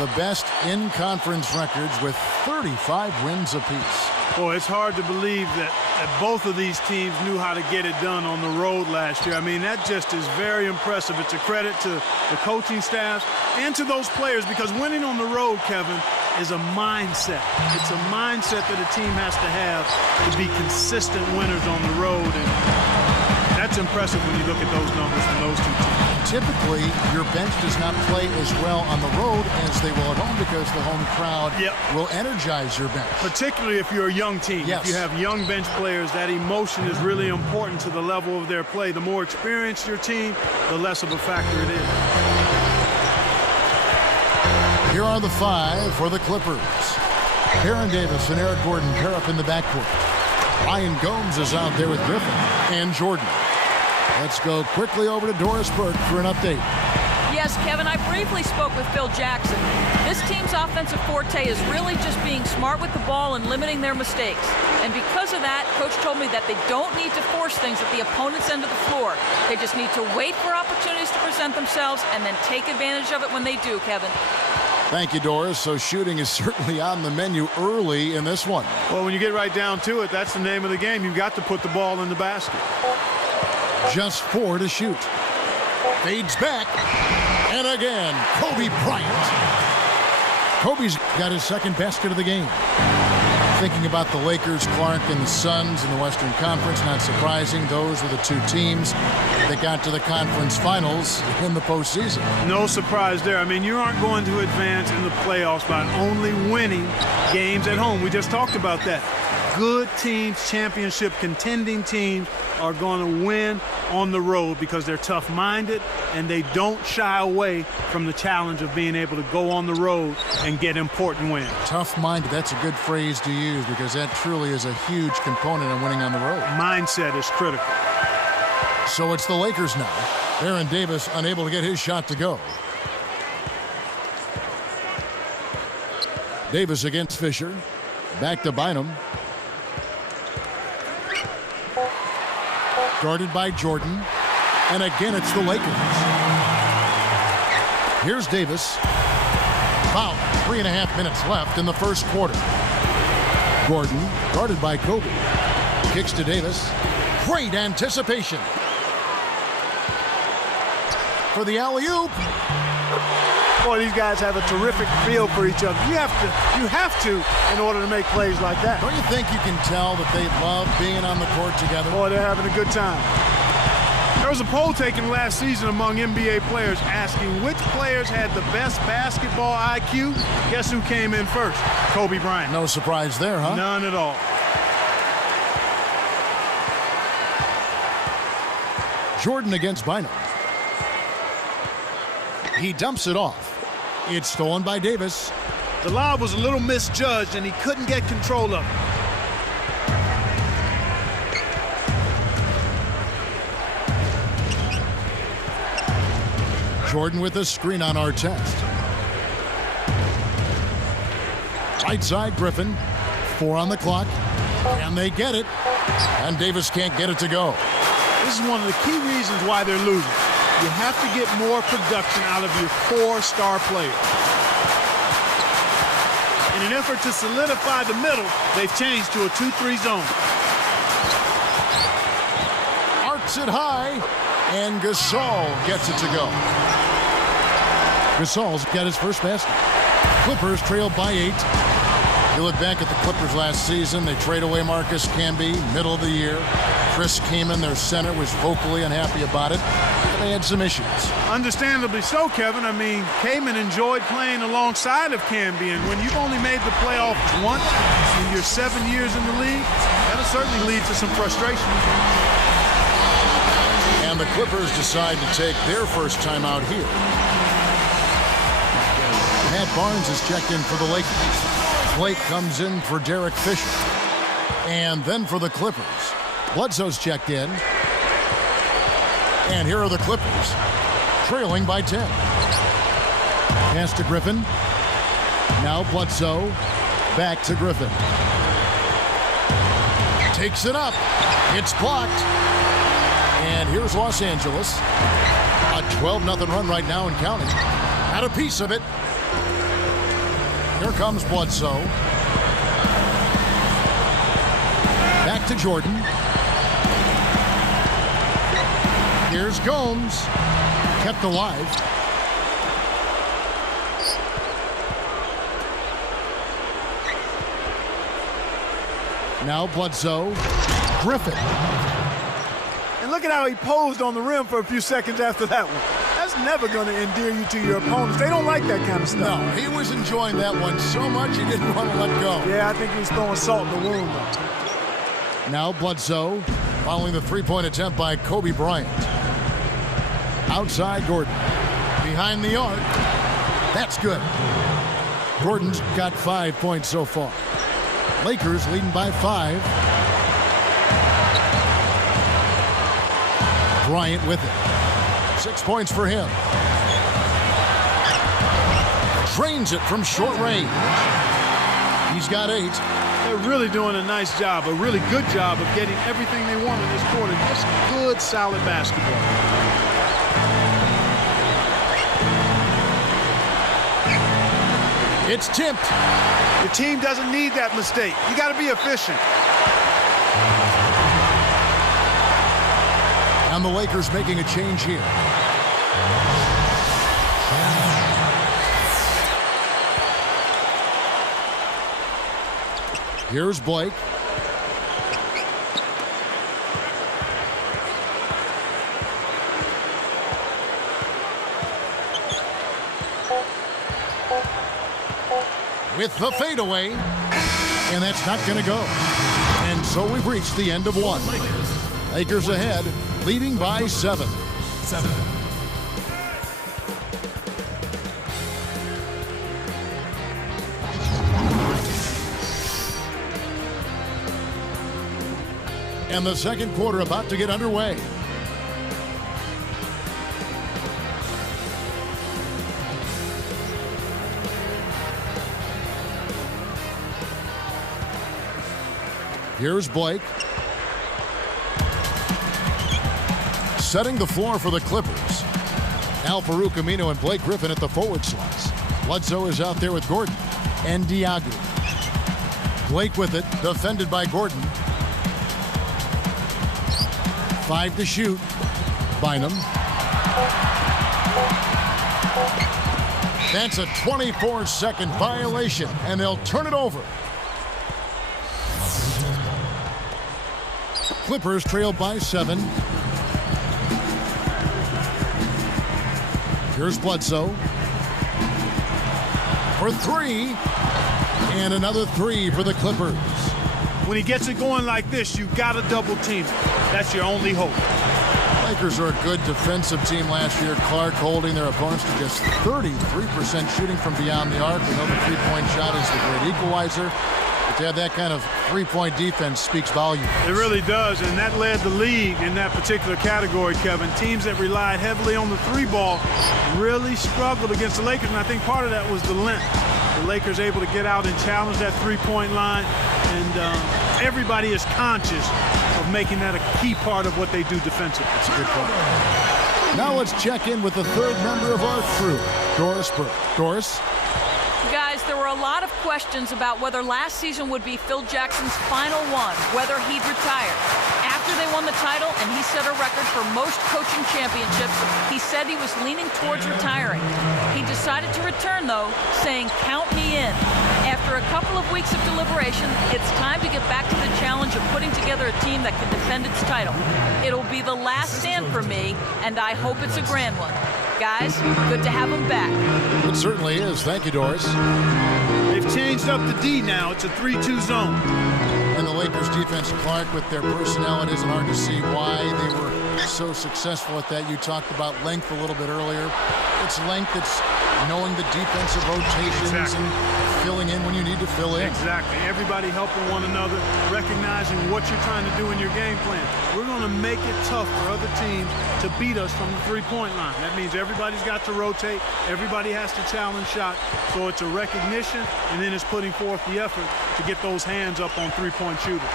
the best in-conference records with 35 wins apiece. Boy, it's hard to believe that both of these teams knew how to get it done on the road last year. I mean, that just is very impressive. It's a credit to the coaching staffs and to those players, because winning on the road, Kevin, is a mindset. It's a mindset that a team has to have to be consistent winners on the road, and that's impressive when you look at those numbers from those two teams. Typically, your bench does not play as well on the road as they will at home because the home crowd will energize your bench. Particularly if you're a young team. Yes. If you have young bench players, that emotion is really important to the level of their play. The more experienced your team, the less of a factor it is. Here are the 5 for the Clippers. Aaron Davis and Eric Gordon pair up in the backcourt. Ryan Gomes is out there with Griffin and Jordan. Let's go quickly over to Doris Burke for an update. Yes, Kevin, I briefly spoke with Phil Jackson. This team's offensive forte is really just being smart with the ball and limiting their mistakes. And because of that, Coach told me that they don't need to force things at the opponent's end of the floor. They just need to wait for opportunities to present themselves and then take advantage of it when they do, Kevin. Thank you, Doris. So shooting is certainly on the menu early in this one. Well, when you get right down to it, that's the name of the game. You've got to put the ball in the basket. Just 4 to shoot. Fades back. And again, Kobe Bryant. Kobe's got his second basket of the game. Thinking about the Lakers, Clark, and the Suns in the Western Conference, not surprising. Those were the two teams that got to the conference finals in the postseason. No surprise there. I mean, you aren't going to advance in the playoffs by only winning games at home. We just talked about that. Good teams, championship contending teams, are going to win on the road because they're tough-minded and they don't shy away from the challenge of being able to go on the road and get important wins. Tough-minded, that's a good phrase to use because that truly is a huge component of winning on the road. Mindset is critical. So it's the Lakers now. Aaron Davis unable to get his shot to go. Davis against Fisher. Back to Bynum. Guarded by Jordan. And again, it's the Lakers. Here's Davis. About 3.5 minutes left in the first quarter. Gordon, guarded by Kobe. Kicks to Davis. Great anticipation. For the alley-oop. Boy, these guys have a terrific feel for each other. You have to in order to make plays like that. Don't you think you can tell that they love being on the court together? Boy, they're having a good time. There was a poll taken last season among NBA players asking which players had the best basketball IQ. Guess who came in first? Kobe Bryant. No surprise there, huh? None at all. Jordan against Bynum. He dumps it off. It's stolen by Davis. The lob was a little misjudged, and he couldn't get control of it. Jordan with a screen on Artest. Right side, Griffin. 4 on the clock. And they get it. And Davis can't get it to go. This is one of the key reasons why they're losing. You have to get more production out of your 4 star players. In an effort to solidify the middle, they've changed to a 2-3 zone. Arcs it high, and Gasol gets it to go. Gasol's got his first basket. Clippers trail by 8. You look back at the Clippers last season, they trade away Marcus Camby, middle of the year. Chris Kaman, their center, was vocally unhappy about it. They had some issues. Understandably so, Kevin. I mean, Kaman enjoyed playing alongside of Camby, and when you've only made the playoffs once in your 7 years in the league, that'll certainly lead to some frustration. And the Clippers decide to take their first time out here. Matt Barnes is checked in for the Lakers. Blake comes in for Derek Fisher. And then for the Clippers, Bledsoe's checked in. And here are the Clippers, trailing by 10. Pass to Griffin. Now Bledsoe, back to Griffin. Takes it up. It's blocked. And here's Los Angeles. A 12-0 run right now and counting. Had a piece of it. Here comes Bledsoe. Back to Jordan. Here's Gomes. Kept alive. Now Bledsoe. Griffin. And look at how he posed on the rim for a few seconds after that one. That's never going to endear you to your opponents. They don't like that kind of stuff. No, he was enjoying that one so much he didn't want to let go. Yeah, I think he was throwing salt in the wound, though. Now Bledsoe following the three-point attempt by Kobe Bryant. Outside Gordon. Behind the arc. That's good. Gordon's got 5 points so far. Lakers leading by 5. Bryant with it. 6 points for him. Drains it from short range. He's got 8. They're really doing a nice job, a really good job of getting everything they want in this quarter. Just good, solid basketball. It's tipped. The team doesn't need that mistake. You got to be efficient. And the Lakers making a change here. Here's Blake. With the fadeaway. And that's not going to go. And so we've reached the end of one. Lakers ahead, leading by 7. And the second quarter about to get underway. Here's Blake. Setting the floor for the Clippers. Al-Farouq Aminu and Blake Griffin at the forward slots. Bledsoe is out there with Gordon and Diagu. Blake with it, defended by Gordon. 5 to shoot. Bynum. That's a 24-second violation, and they'll turn it over. Clippers trail by 7. Here's Bledsoe. For 3. And another 3 for the Clippers. When he gets it going like this, you got to double team it. That's your only hope. Lakers are a good defensive team last year. Clark holding their opponents to just 33% shooting from beyond the arc. We know the three-point shot is the great equalizer. But to have that kind of three-point defense speaks volumes. It really does, and that led the league in that particular category, Kevin. Teams that relied heavily on the 3-ball really struggled against the Lakers, and I think part of that was the length. The Lakers able to get out and challenge that three-point line, and everybody is conscious of making that a key part of what they do defensively. That's a good point. Now let's check in with the third member of our crew, Doris Burke. Doris? Guys, there were a lot of questions about whether last season would be Phil Jackson's final one, whether he'd retire. After they won the title and he set a record for most coaching championships, he said he was leaning towards retiring. He decided to return, though, saying, "Count me in." After a couple of weeks of deliberation, it's time to get back to the challenge of putting together a team that can defend its title. It'll be the last stand for me, and I hope it's a grand one. Guys, good to have him back. It certainly is. Thank you, Doris. They've changed up the D now. It's a 3-2 zone. And the Lakers defense, Clark, with their personnel, it isn't hard to see why they were so successful at that. You talked about length a little bit earlier. It's length, it's knowing the defensive rotations and filling in when you need to fill in. Exactly. Everybody helping one another, recognizing what you're trying to do in your game plan. We're going to make it tough for other teams to beat us from the three-point line. That means everybody's got to rotate. Everybody has to challenge shot. So it's a recognition, and then it's putting forth the effort to get those hands up on three-point shooters.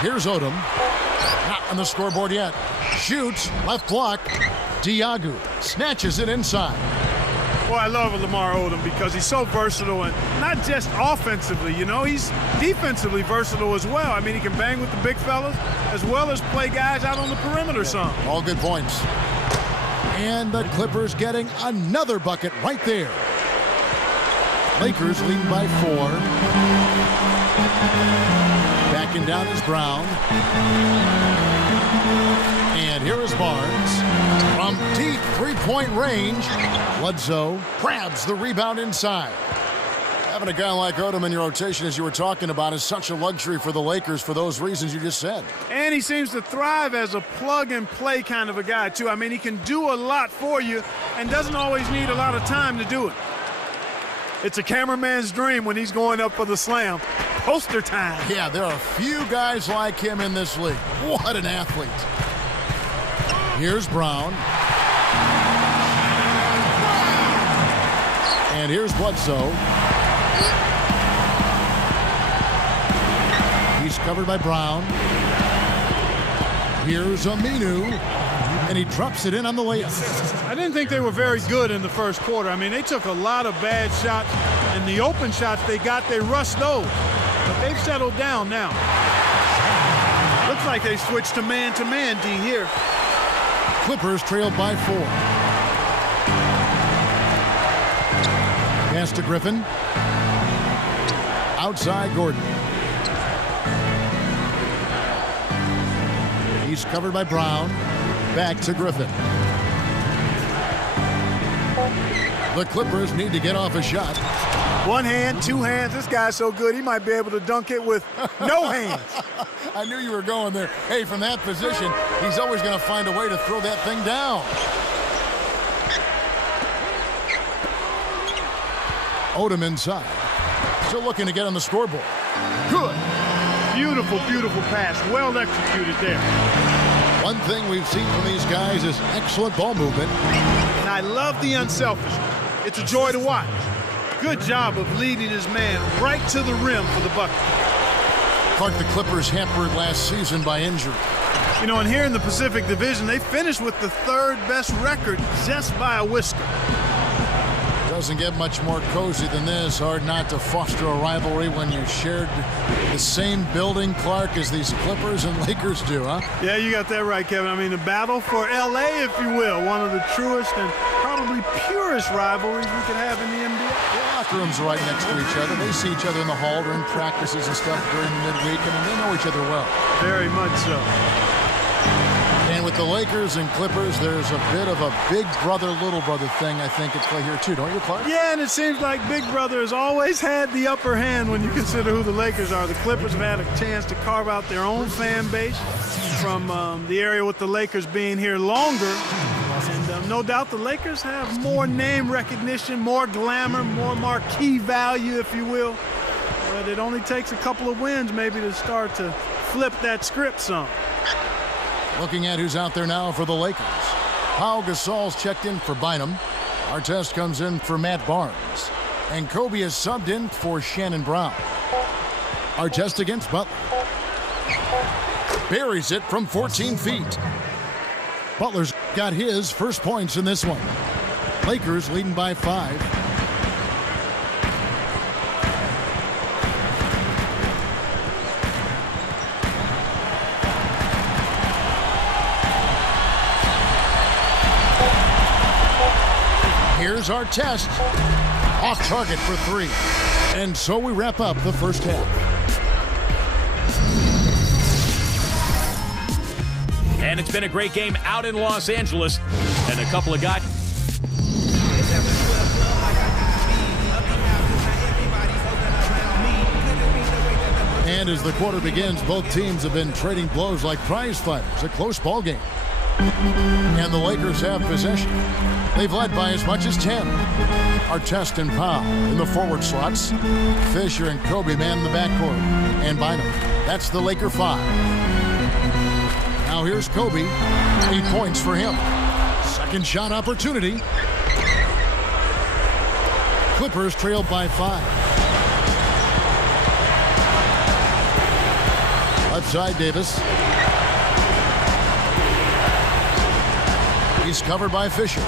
Here's Odom. Not on the scoreboard yet. Shoots. Left block. Diagu snatches it inside. Well, I love Lamar Odom because he's so versatile, and not just offensively, you know, he's defensively versatile as well. I mean, he can bang with the big fellas as well as play guys out on the perimeter some. All good points. And the Clippers getting another bucket right there. Lakers leading by 4. Backing down is Brown. And here is Barnes. From deep three-point range, Bledsoe grabs the rebound inside. Having a guy like Odom in your rotation, as you were talking about, is such a luxury for the Lakers for those reasons you just said. And he seems to thrive as a plug-and-play kind of a guy, too. I mean, he can do a lot for you and doesn't always need a lot of time to do it. It's a cameraman's dream when he's going up for the slam. Poster time. Yeah, there are few guys like him in this league. What an athlete. Here's Brown. And here's Bledsoe. He's covered by Brown. Here's Aminu. And he drops it in on the layup. I didn't think they were very good in the first quarter. I mean, they took a lot of bad shots, and the open shots they got, they rushed those. But they've settled down now. Looks like they switched to man-to-man, D, here. Clippers trailed by 4. Pass to Griffin. Outside Gordon. He's covered by Brown. Back to Griffin. The Clippers need to get off a shot. One hand, two hands. This guy's so good, he might be able to dunk it with no hands. I knew you were going there. Hey, from that position, he's always going to find a way to throw that thing down. Odom inside. Still looking to get on the scoreboard. Good. Beautiful, beautiful pass. Well executed there. One thing we've seen from these guys is excellent ball movement. And I love the unselfishness. It's a joy to watch. Good job of leading his man right to the rim for the bucket. Clark, the Clippers hampered last season by injury. You know, and here in the Pacific Division, they finished with the 3rd best record just by a whisker. Doesn't get much more cozy than this. Hard not to foster a rivalry when you shared the same building, Clark, as these Clippers and Lakers do, huh? Yeah, you got that right, Kevin. I mean, the battle for L.A., if you will, one of the truest and probably purest rivalries we could have in the NBA. The locker rooms are right next to each other. They see each other in the hall during practices and stuff during the midweek. I mean, they know each other well. Very much so. And with the Lakers and Clippers, there's a bit of a big brother, little brother thing, I think, at play here, too. Don't you, Clark? Yeah, and it seems like Big Brother has always had the upper hand when you consider who the Lakers are. The Clippers have had a chance to carve out their own fan base from the area with the Lakers being here longer. And no doubt the Lakers have more name recognition, more glamour, more marquee value, if you will. But it only takes a couple of wins maybe to start to flip that script some. Looking at who's out there now for the Lakers. Pau Gasol's checked in for Bynum. Artest comes in for Matt Barnes. And Kobe is subbed in for Shannon Brown. Artest against Butler. Buries it from 14 feet. Butler's got his first points in this one. Lakers leading by 5. Here's our test. Off target for 3. And so we wrap up the first half. And it's been a great game out in Los Angeles. And a couple of guys. And as the quarter begins, both teams have been trading blows like prize fighters. A close ball game. And the Lakers have possession. They've led by as much as 10. Artest and Pau in the forward slots. Fisher and Kobe man the backcourt. And Bynum. That's the Laker 5. Now here's Kobe. 8 points for him. Second shot opportunity. Clippers trailed by 5. Left side, Davis. He's covered by Fisher.